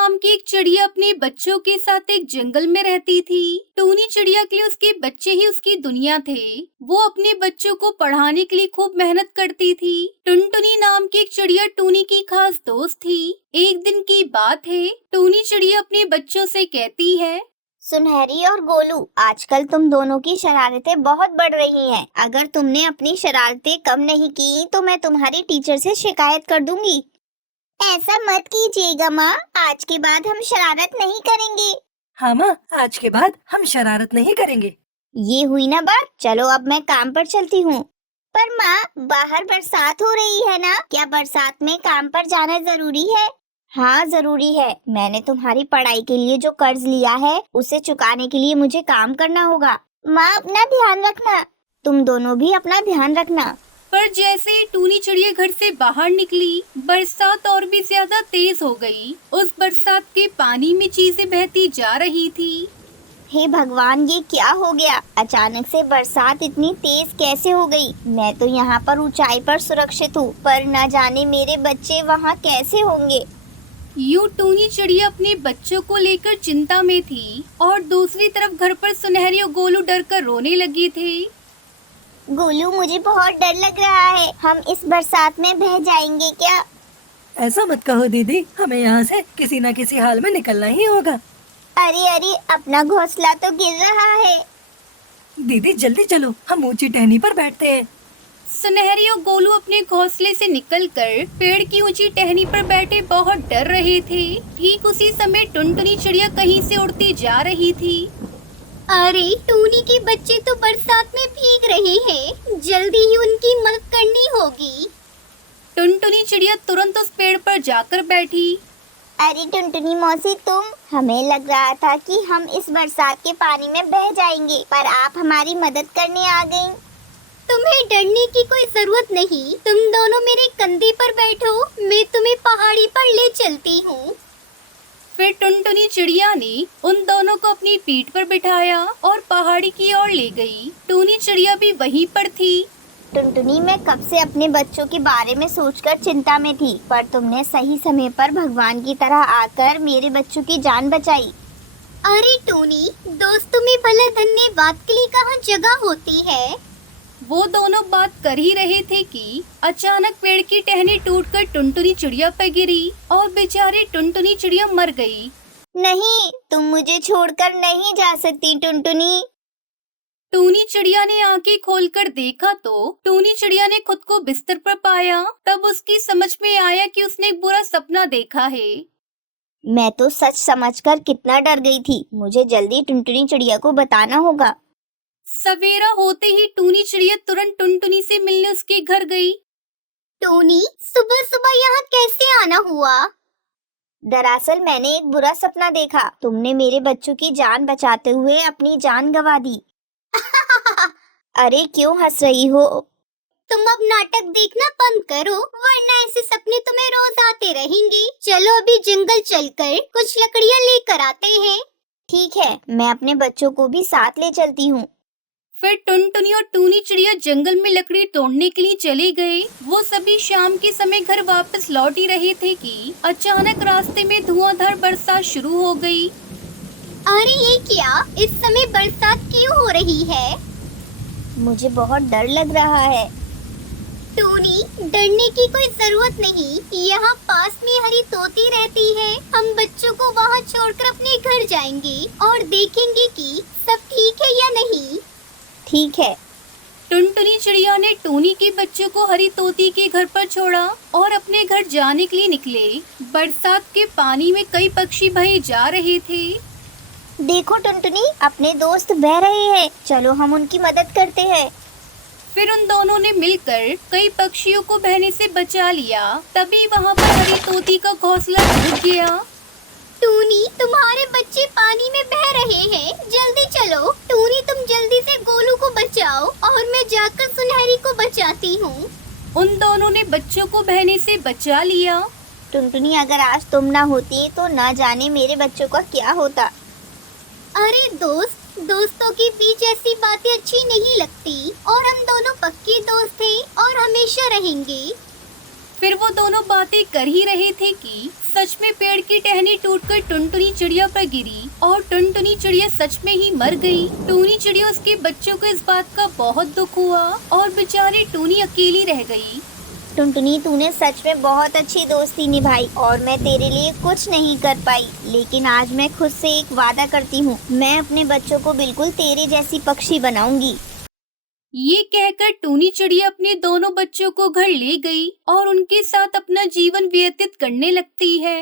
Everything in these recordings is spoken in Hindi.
नाम की एक चिड़िया अपने बच्चों के साथ एक जंगल में रहती थी। टूनी चिड़िया के लिए उसके बच्चे ही उसकी दुनिया थे। वो अपने बच्चों को पढ़ाने के लिए खूब मेहनत करती थी। टुनटुनी नाम की एक चिड़िया टूनी की खास दोस्त थी। एक दिन की बात है, टूनी चिड़िया अपने बच्चों से कहती है, सुनहरी और गोलू, आजकल तुम दोनों की शरारतें बहुत बढ़ रही हैं। अगर तुमने अपनी शरारतें कम नहीं की तो मैं तुम्हारी टीचर से शिकायत कर दूंगी। ऐसा मत कीजिएगा माँ, आज के बाद हम शरारत नहीं करेंगे। हाँ माँ, आज के बाद हम शरारत नहीं करेंगे। ये हुई ना बात, चलो अब मैं काम पर चलती हूँ। पर माँ, बाहर बरसात हो रही है ना, क्या बरसात में काम पर जाना जरूरी है? हाँ जरूरी है। मैंने तुम्हारी पढ़ाई के लिए जो कर्ज लिया है उसे चुकाने के लिए मुझे काम करना होगा। माँ अपना ध्यान रखना, तुम दोनों भी अपना ध्यान रखना। पर जैसे ही टूनी चिड़िया घर से बाहर निकली, बरसात और भी ज्यादा तेज हो गई। उस बरसात के पानी में चीजें बहती जा रही थी। हे भगवान, ये क्या हो गया? अचानक से बरसात इतनी तेज कैसे हो गई? मैं तो यहाँ पर ऊंचाई पर सुरक्षित हूँ, पर न जाने मेरे बच्चे वहाँ कैसे होंगे। यूं टूनी चिड़िया अपने बच्चों को लेकर चिंता में थी और दूसरी तरफ घर पर सुनहरी और गोलू डर कर रोने लगे थे। गोलू, मुझे बहुत डर लग रहा है, हम इस बरसात में बह जाएंगे क्या? ऐसा मत कहो दीदी, हमें यहाँ से किसी न किसी हाल में निकलना ही होगा। अरे अरे, अपना घोंसला तो गिर रहा है। दीदी जल्दी चलो, हम ऊंची टहनी पर बैठते हैं। सुनहरी और गोलू अपने घोंसले से निकलकर पेड़ की ऊंची टहनी पर बैठे बहुत डर रहे थे। ठीक उसी समय टुनटुनी चिड़िया कहीं से उड़ती जा रही थी। अरे, टूनी के बच्चे तो बरसात में भीग रहे हैं, जल्दी ही उनकी मदद करनी होगी। टुनटुनी चिड़िया तुरंत उस पेड़ पर जाकर बैठी। अरे टुनटुनी मौसी, हमें लग रहा था कि हम इस बरसात के पानी में बह जाएंगे, पर आप हमारी मदद करने आ गईं। तुम्हें डरने की कोई जरूरत नहीं, तुम दोनों मेरे कंधे पर बैठो, मैं तुम्हें पहाड़ी पर ले चलती हूँ। फिर टुनटुनी चिड़िया ने उन दोनों को अपनी पीठ पर बिठाया और पहाड़ी की ओर ले गई। टूनी चिड़िया भी वहीं पर थी। टुनटुनी, मैं कब से अपने बच्चों के बारे में सोचकर चिंता में थी, पर तुमने सही समय पर भगवान की तरह आकर मेरे बच्चों की जान बचाई। अरे टूनी, दोस्तों में भला धन्यवाद के लिए कहाँ जगह होती है। वो दोनों बात कर ही रहे थे कि अचानक पेड़ की टहनी टूटकर टुनटुनी चिड़िया पर गिरी और बेचारी टुनटुनी चिड़िया मर गई। नहीं, तुम मुझे छोड़कर नहीं जा सकती टुनटुनी। टूनी चिड़िया ने आंखें खोलकर देखा तो टूनी चिड़िया ने खुद को बिस्तर पर पाया। तब उसकी समझ में आया कि उसने एक बुरा सपना देखा है। मैं तो सच समझकर कितना डर गई थी, मुझे जल्दी टुनटुनी चिड़िया को बताना होगा। सवेरा होते ही टूनी चिड़िया तुरंत टुनटुनी से मिलने उसके घर गई। टूनी, सुबह सुबह यहाँ कैसे आना हुआ? दरअसल मैंने एक बुरा सपना देखा, तुमने मेरे बच्चों की जान बचाते हुए अपनी जान गंवा दी। अरे क्यों हंस रही हो? तुम अब नाटक देखना बंद करो, वरना ऐसे सपने तुम्हें रोज आते रहेंगे। चलो अभी जंगल चलकर कुछ लकड़ियाँ लेकर आते हैं। ठीक है, मैं अपने बच्चों को भी साथ ले चलती हूँ। फिर टुनटुनी और टूनी चिड़िया जंगल में लकड़ी तोड़ने के लिए चले गए। वो सभी शाम के समय घर वापस लौट ही रहे थे कि अचानक रास्ते में धुआंधार बरसात शुरू हो गई। अरे ये क्या, इस समय बरसात क्यों हो रही है? मुझे बहुत डर लग रहा है। टूनी, डरने की कोई जरूरत नहीं, यहाँ पास में हरी तोती रहती है। हम बच्चों को वहाँ छोड़कर अपने घर जाएंगे और देखेंगे कि सब ठीक है या नहीं। ठीक है। टुनटुनी चिड़िया ने टूनी के बच्चों को हरी तोती के घर पर छोड़ा और अपने घर जाने के लिए निकले। बरसात के पानी में कई पक्षी बहे जा रहे थे। देखो टुनटुनी, अपने दोस्त बह रहे हैं, चलो हम उनकी मदद करते हैं। फिर उन दोनों ने मिलकर कई पक्षियों को बहने से बचा लिया। तभी वहाँ पर हरी तोती का घोंसला टूट गया। टूनी, तुम्हारे बच्चे पानी में बह रहे हैं, जल्दी चलो। टूनी, तुम जल्दी से गोलू को बचाओ और मैं जाकर सुनहरी को बचाती हूँ। उन दोनों ने बच्चों को बहने से बचा लिया। टुनटुनी, अगर आज तुम ना होती तो ना जाने मेरे बच्चों का क्या होता। अरे दोस्तों के बीच ऐसी बातें अच्छी नहीं लगती, और हम दोनों पक्के दोस्त हैं और हमेशा रहेंगे। फिर वो दोनों बातें कर ही रहे थे कि सच में पेड़ की टहनी टूटकर टुनटुनी चिड़िया पर गिरी और टुनटुनी चिड़िया सच में ही मर गई। टूनी चिड़िया उसके बच्चों को इस बात का बहुत दुख हुआ और बेचारी टूनी अकेली रह गई। टुनटुनी, तूने सच में बहुत अच्छी दोस्ती निभाई और मैं तेरे लिए कुछ नहीं कर पाई, लेकिन आज मैं खुद से एक वादा करती हूँ, मैं अपने बच्चों को बिल्कुल तेरे जैसी पक्षी बनाऊंगी। ये कहकर टूनी चिड़िया अपने दोनों बच्चों को घर ले गई और उनके साथ अपना जीवन व्यतीत करने लगती है।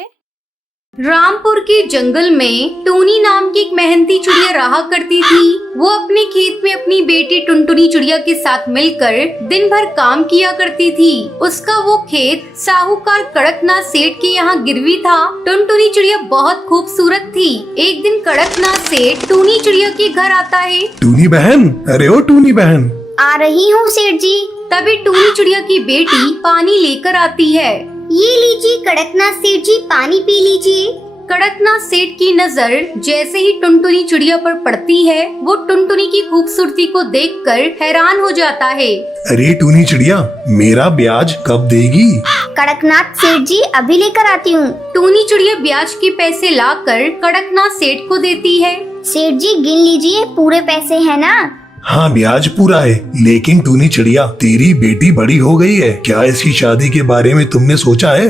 रामपुर के जंगल में टूनी नाम की एक मेहनती चिड़िया रहा करती थी। वो अपने खेत में अपनी बेटी टुनटुनी चिड़िया के साथ मिलकर दिन भर काम किया करती थी। उसका वो खेत साहूकार कड़कनाथ सेठ के यहाँ गिरवी था। टुनटुनी चिड़िया बहुत खूबसूरत थी। एक दिन कड़कनाथ सेठ टूनी चिड़िया के घर आता है। टूनी बहन, अरे ओ टूनी बहन। आ रही हूँ सेठ जी। तभी टूनी चिड़िया की बेटी पानी लेकर आती है। ये लीजिए कड़कनाथ सेठ जी, पानी पी लीजिए। कड़कनाथ सेठ की नजर जैसे ही टुनटुनी चिड़िया पर पड़ती है, वो टुनटुनी की खूबसूरती को देखकर हैरान हो जाता है। अरे टूनी चिड़िया, मेरा ब्याज कब देगी? कड़कनाथ सेठ जी, अभी लेकर आती हूँ। टूनी चिड़िया ब्याज के पैसे लाकर कड़कनाथ सेठ को देती है। सेठ जी गिन लीजिए, पूरे पैसे है ना? हाँ, ब्याज पूरा है, लेकिन टूनी चिड़िया, तेरी बेटी बड़ी हो गई है, क्या इसकी शादी के बारे में तुमने सोचा है?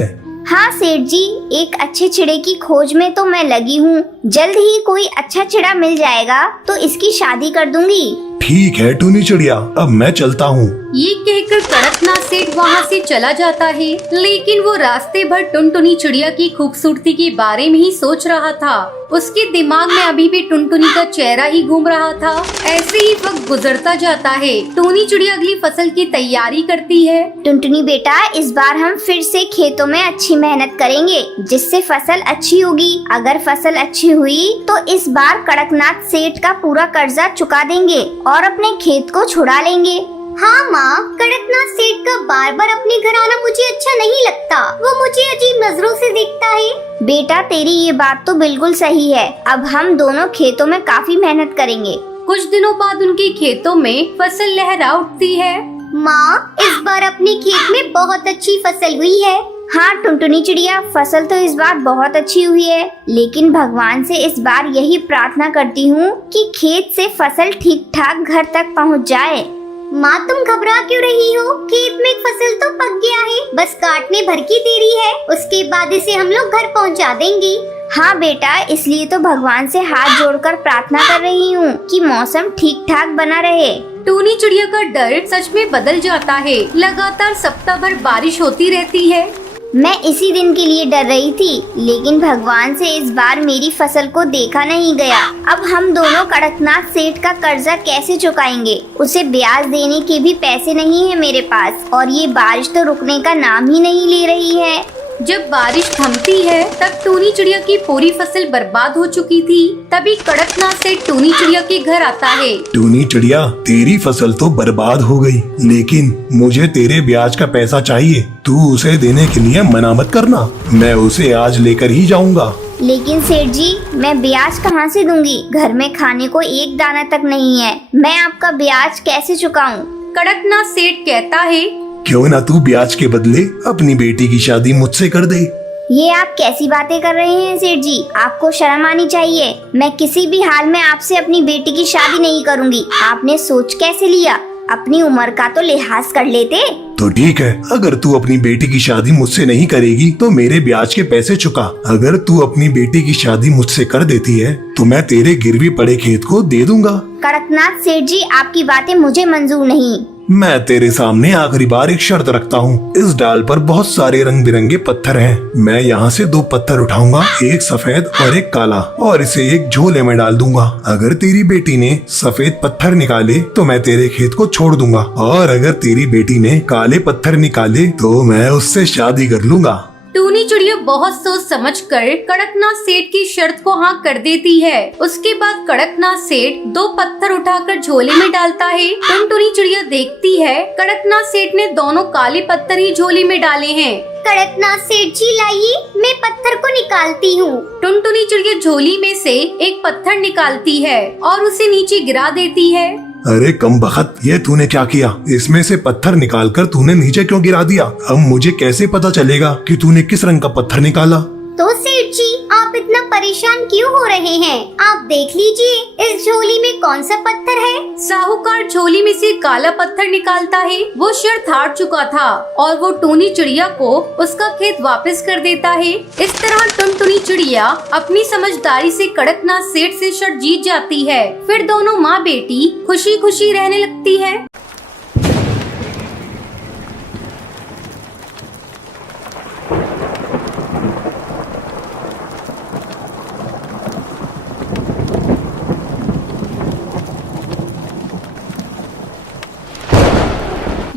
हाँ सेठ जी, एक अच्छे चिड़े की खोज में तो मैं लगी हूँ। जल्द ही कोई अच्छा चिड़ा मिल जाएगा तो इसकी शादी कर दूंगी। ठीक है टूनी चिड़िया, अब मैं चलता हूँ। ये कहकर कड़कनाथ सेठ वहाँ से चला जाता है, लेकिन वो रास्ते भर टुनटुनी चिड़िया की खूबसूरती के बारे में ही सोच रहा था। उसके दिमाग में अभी भी टुनटुनी का चेहरा ही घूम रहा था। ऐसे ही वक्त गुजरता जाता है। टूनी चिड़िया अगली फसल की तैयारी करती है। टुनटुनी बेटा, इस बार हम फिर से खेतों में अच्छी मेहनत करेंगे, जिससे फसल अच्छी होगी। अगर फसल अच्छी हुई तो इस बार कड़कनाथ सेठ का पूरा कर्जा चुका देंगे और अपने खेत को छुड़ा लेंगे। हाँ माँ, कड़कनाथ सेठ का बार बार अपने घर आना मुझे अच्छा नहीं लगता। वो मुझे अजीब नजरों से देखता है। बेटा, तेरी ये बात तो बिल्कुल सही है। अब हम दोनों खेतों में काफी मेहनत करेंगे। कुछ दिनों बाद उनके खेतों में फसल लहरा उठती है। माँ, इस बार अपने खेत में बहुत अच्छी फसल हुई है। हाँ टुनटुनी चिड़िया, फसल तो इस बार बहुत अच्छी हुई है, लेकिन भगवान से इस बार यही प्रार्थना करती हूँ कि खेत से फसल ठीक ठाक घर तक पहुँच जाए। माँ, तुम घबरा क्यों रही हो? खेत में फसल तो पक गया है, बस काटने भर की देरी है। उसके बाद इसे हम लोग घर पहुँचा देंगे। हाँ बेटा, इसलिए तो भगवान से हाथ जोड़कर प्रार्थना कर रही हूँ कि मौसम ठीक ठाक बना रहे। टूनी चिड़िया का डर सच में बदल जाता है। लगातार सप्ताह भर बारिश होती रहती है। मैं इसी दिन के लिए डर रही थी, लेकिन भगवान से इस बार मेरी फसल को देखा नहीं गया। अब हम दोनों कड़कनाथ सेठ का कर्जा कैसे चुकाएंगे? उसे ब्याज देने के भी पैसे नहीं है मेरे पास, और ये बारिश तो रुकने का नाम ही नहीं ले रही है। जब बारिश थमती है तब टूनी चिड़िया की पूरी फसल बर्बाद हो चुकी थी। तभी कड़कनाथ सेठ टूनी चिड़िया के घर आता है। टूनी चिड़िया, तेरी फसल तो बर्बाद हो गई, लेकिन मुझे तेरे ब्याज का पैसा चाहिए। तू उसे देने के लिए मना मत करना, मैं उसे आज लेकर ही जाऊंगा। लेकिन सेठ जी, मैं ब्याज कहाँ से दूंगी? घर में खाने को एक दाना तक नहीं है, मैं आपका ब्याज कैसे चुकाऊं? कड़कनाथ सेठ कहता है, क्यों ना तू ब्याज के बदले अपनी बेटी की शादी मुझसे कर दे। ये आप कैसी बातें कर रहे हैं सेठ जी? आपको शर्म आनी चाहिए। मैं किसी भी हाल में आपसे अपनी बेटी की शादी नहीं करूंगी। आपने सोच कैसे लिया? अपनी उम्र का तो लिहाज कर लेते। तो ठीक है, अगर तू अपनी बेटी की शादी मुझसे नहीं करेगी तो मेरे ब्याज के पैसे चुका। अगर तू अपनी बेटी की शादी मुझसे कर देती है तो मैं तेरे गिरवी पड़े खेत को दे दूंगा। कड़कनाथ सेठ जी, आपकी बातें मुझे मंजूर नहीं। मैं तेरे सामने आखिरी बार एक शर्त रखता हूँ। इस डाल पर बहुत सारे रंग बिरंगे पत्थर हैं। मैं यहाँ से 2 पत्थर उठाऊंगा, एक सफेद और एक काला, और इसे एक झोले में डाल दूंगा। अगर तेरी बेटी ने सफेद पत्थर निकाले तो मैं तेरे खेत को छोड़ दूंगा, और अगर तेरी बेटी ने काले पत्थर निकाले तो मैं उससे शादी कर लूंगा। टूनी चिड़िया बहुत सोच समझकर कड़कनाथ सेठ की शर्त को हाँ कर देती है। उसके बाद कड़कनाथ सेठ 2 पत्थर उठाकर झोले में डालता है। टुनटुनी चिड़िया देखती है कड़कनाथ सेठ ने दोनों काले पत्थर ही झोले में डाले हैं। कड़कनाथ सेठ जी, लाइए, मैं पत्थर को निकालती हूँ। टुनटुनी चिड़िया झोली में से एक पत्थर निकालती है और उसे नीचे गिरा देती है। अरे कम बखत, ये तूने क्या किया? इसमें से पत्थर निकालकर तूने नीचे क्यों गिरा दिया? अब मुझे कैसे पता चलेगा कि तूने किस रंग का पत्थर निकाला? तो सेठ जी, आप इतना परेशान क्यों हो रहे हैं? आप देख लीजिए इस झोली में कौन सा पत्थर है। साहूकार झोली में से काला पत्थर निकालता है। वो शर्त हार चुका था और वो टूनी चिड़िया को उसका खेत वापस कर देता है। इस तरह टुनटुनी चिड़िया अपनी समझदारी से कड़कनाथ सेठ से शर्त जीत जाती है। फिर दोनों माँ बेटी खुशी खुशी रहने लगती है।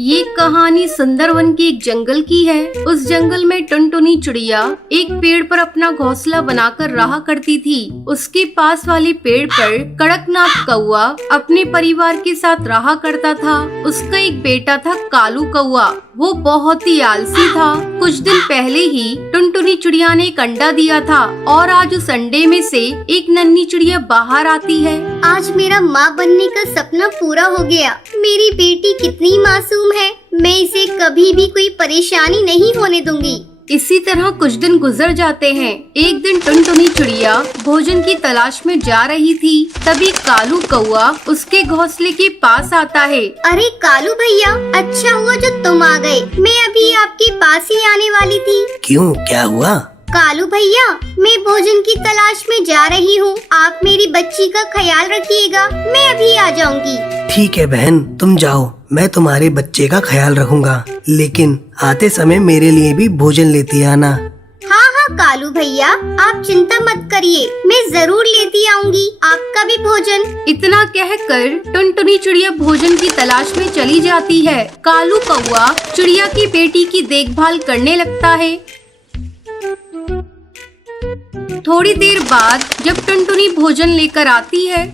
ये कहानी सुंदरवन के एक जंगल की है। उस जंगल में टुनटुनी चिड़िया एक पेड़ पर अपना घोंसला बनाकर रहा करती थी। उसके पास वाले पेड़ पर कड़कनाथ कौआ अपने परिवार के साथ रहा करता था। उसका एक बेटा था कालू कौआ। वो बहुत ही आलसी था। कुछ दिन पहले ही टुनटुनी चिड़िया ने एक अंडा दिया था और आज उस अंडे में से एक नन्ही चिड़िया बाहर आती है। आज मेरा माँ बनने का सपना पूरा हो गया। मेरी बेटी कितनी मासूम है, मैं इसे कभी भी कोई परेशानी नहीं होने दूंगी। इसी तरह कुछ दिन गुजर जाते हैं। एक दिन टुनटुनी चिड़िया भोजन की तलाश में जा रही थी। तभी कालू कौआ उसके घोंसले के पास आता है। अरे कालू भैया, अच्छा हुआ जो तुम आ गए। मैं अभी आपके पास ही आने वाली थी। क्यों, क्या हुआ? कालू भैया, मैं भोजन की तलाश में जा रही हूँ। आप मेरी बच्ची का ख्याल रखिएगा, मैं अभी आ जाऊंगी। ठीक है बहन, तुम जाओ, मैं तुम्हारे बच्चे का ख्याल रखूंगा, लेकिन आते समय मेरे लिए भी भोजन लेती आना। हाँ हाँ कालू भैया, आप चिंता मत करिए, मैं जरूर लेती आऊंगी आपका भी भोजन। इतना कहकर टुनटुनी चिड़िया भोजन की तलाश में चली जाती है। कालू कौआ चिड़िया की बेटी की देखभाल करने लगता है। थोड़ी देर बाद जब टुनटुनी भोजन लेकर आती है।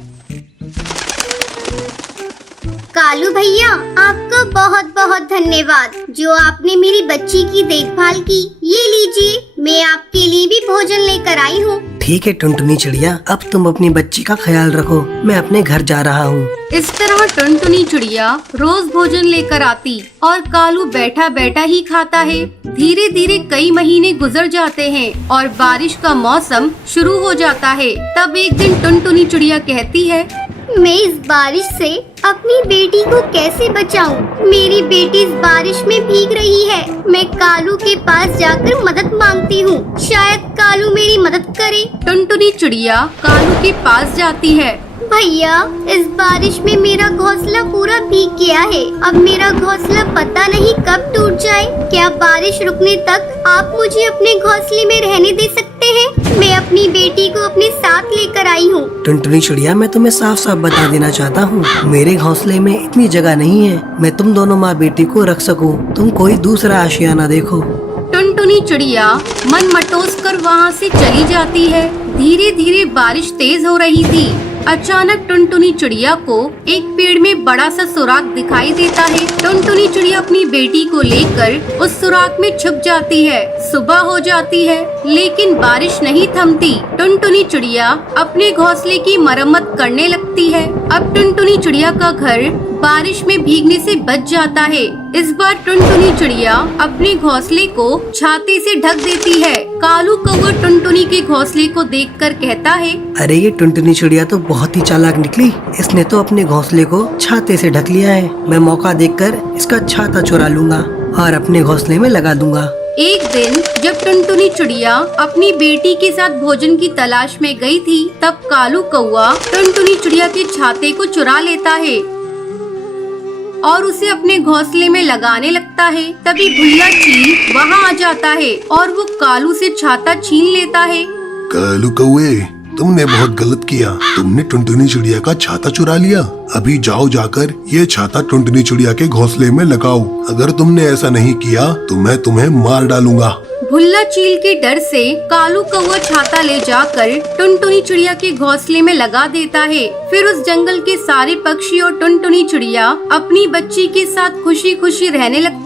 कालू भैया, आपका बहुत बहुत धन्यवाद जो आपने मेरी बच्ची की देखभाल की। ये लीजिए, मैं आपके लिए भी भोजन लेकर आई हूँ। ठीक है टुनटुनी चिड़िया, अब तुम अपनी बच्ची का ख्याल रखो, मैं अपने घर जा रहा हूँ। इस तरह टुनटुनी चिड़िया रोज भोजन लेकर आती और कालू बैठा बैठा ही खाता है। धीरे धीरे कई महीने गुजर जाते हैं और बारिश का मौसम शुरू हो जाता है। तब एक दिन टुनटुनी चिड़िया कहती है, मैं इस बारिश से अपनी बेटी को कैसे बचाऊं? मेरी बेटी इस बारिश में भीग रही है। मैं कालू के पास जाकर मदद मांगती हूँ, शायद कालू मेरी मदद करे। टुनटुनी चिड़िया कालू के पास जाती है। भैया, इस बारिश में मेरा घोंसला पूरा भीग गया है। अब मेरा घोंसला पता नहीं कब टूट जाए। क्या बारिश रुकने तक आप मुझे अपने घोंसले में रहने दे सकते हैं? मैं अपनी बेटी को अपने साथ लेकर आई हूँ। टुनटुनी चिड़िया, मैं तुम्हें साफ साफ बता देना चाहता हूँ, मेरे घोंसले में इतनी जगह नहीं है मैं तुम दोनों माँ बेटी को रख सकूँ। तुम कोई दूसरा आशियाना देखो। टुनटुनी चिड़िया मन मटोस कर वहाँ से चली जाती है। धीरे धीरे बारिश तेज हो रही थी। अचानक टुनटुनी चिड़िया को एक पेड़ में बड़ा सा सुराख दिखाई देता है। टुनटुनी चिड़िया अपनी बेटी को लेकर उस सुराख में छुप जाती है। सुबह हो जाती है लेकिन बारिश नहीं थमती। टुनटुनी चिड़िया अपने घोंसले की मरम्मत करने लगती है। अब टुनटुनी चिड़िया का घर बारिश में भीगने से बच जाता है। इस बार टुनटुनी चिड़िया अपने घोंसले को छाते से ढक देती है। कालू कौवा टुनटुनी के घोंसले को देखकर कहता है, अरे ये टुनटुनी चिड़िया तो बहुत ही चालाक निकली, इसने तो अपने घोंसले को छाते से ढक लिया है। मैं मौका देखकर इसका छाता चुरा लूंगा और अपने घोंसले में लगा दूंगा। एक दिन जब टुनटुनी चिड़िया अपनी बेटी के साथ भोजन की तलाश में गई थी, तब कालू कौवा टुनटुनी चिड़िया के छाते को चुरा लेता है और उसे अपने घोंसले में लगाने लगता है। तभी भुल्ला चील वहाँ आ जाता है और वो कालू से छाता छीन लेता है। कालू कौवे, तुमने बहुत गलत किया। तुमने टुनटुनी चिड़िया का छाता चुरा लिया। अभी जाओ जाकर ये छाता टुनटुनी चिड़िया के घोंसले में लगाओ। अगर तुमने ऐसा नहीं किया तो मैं तुम्हें मार डालूंगा। भुल्ला चील के डर से कालू कौवा छाता ले जाकर टुनटुनी चिड़िया के घोंसले में लगा देता है। फिर उस जंगल के सारे पक्षी और टुनटुनी चिड़िया अपनी बच्ची के साथ खुशी खुशी रहने लगती